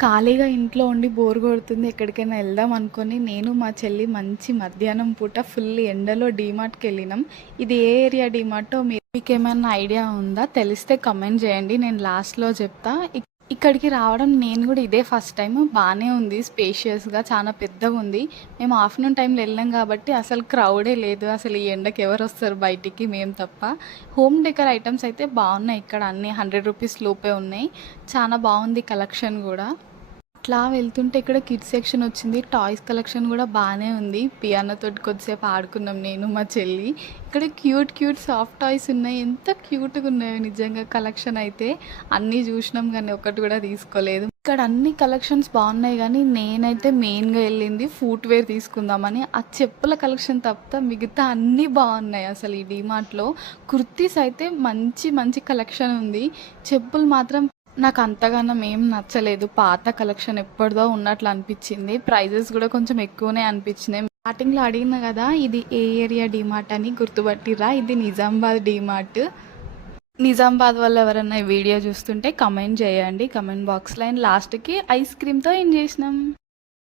ఖాళీగా ఇంట్లో ఉండి బోర్ కొడుతుంది. ఎక్కడికైనా వెళ్దాం అనుకోని నేను మా చెల్లి మంచి మధ్యాహ్నం పూట ఫుల్ ఎండలో డీమార్ట్‌కెళ్ళినాం. ఇది ఏ ఏరియా డీమార్టో మీకేమైనా ఐడియా ఉందా? తెలిస్తే కమెంట్ చేయండి. నేను లాస్ట్‌లో చెప్తా. ఇక్కడికి రావడం నేను కూడా ఇదే ఫస్ట్ టైం. బాగానే ఉంది, స్పేషియస్‌గా చాలా పెద్దగుంది. మేము ఆఫ్టర్‌నూన్ టైంలో వెళ్ళాం కాబట్టి అసలు క్రౌడే లేదు. అసలు ఈ ఎండకి ఎవరొస్తారు బయటికి, మేము తప్ప. హోమ్ డెకర్ ఐటమ్స్ అయితే బాగున్నాయి. ఇక్కడ అన్నీ ₹100 లోపే ఉన్నాయి. చాలా బాగుంది కలెక్షన్ కూడా. అట్లా వెళ్తుంటే ఇక్కడ కిడ్స్ సెక్షన్ వచ్చింది. టాయ్స్ కలెక్షన్ కూడా బాగానే ఉంది. పియానో తోటి కొద్దిసేపు ఆడుకున్నాం నేను మా చెల్లి. ఇక్కడ క్యూట్ క్యూట్ సాఫ్ట్ టాయ్స్ ఉన్నాయి. ఎంత క్యూట్గా ఉన్నాయో నిజంగా. కలెక్షన్ అయితే అన్నీ చూసినాం కానీ ఒకటి కూడా తీసుకోలేదు. ఇక్కడ అన్ని కలెక్షన్స్ బాగున్నాయి కానీ నేనైతే మెయిన్గా వెళ్ళింది ఫుట్వేర్ తీసుకుందామని. ఆ చెప్పుల కలెక్షన్ తప్ప మిగతా అన్నీ బాగున్నాయి. అసలు ఈ డీమార్ట్లో కుర్తీస్ అయితే మంచి మంచి కలెక్షన్ ఉంది. చెప్పులు మాత్రం నాకు అంతగానం ఏం నచ్చలేదు. పాత కలెక్షన్ ఎప్పటిదో ఉన్నట్లు అనిపించింది. ప్రైజెస్ కూడా కొంచెం ఎక్కువనే అనిపించినాయి. స్టార్టింగ్లో అడిగిన కదా ఇది ఏ ఏరియా డీమార్ట్ అని, గుర్తుపట్టిరా? ఇది నిజామాబాద్ డీమార్ట్. నిజామాబాద్ వాళ్ళు ఎవరన్నా ఈ వీడియో చూస్తుంటే కమెంట్ చేయండి కమెంట్ బాక్స్లో. అండ్ లాస్ట్కి ఐస్ క్రీమ్తో ఏం చేసినాం.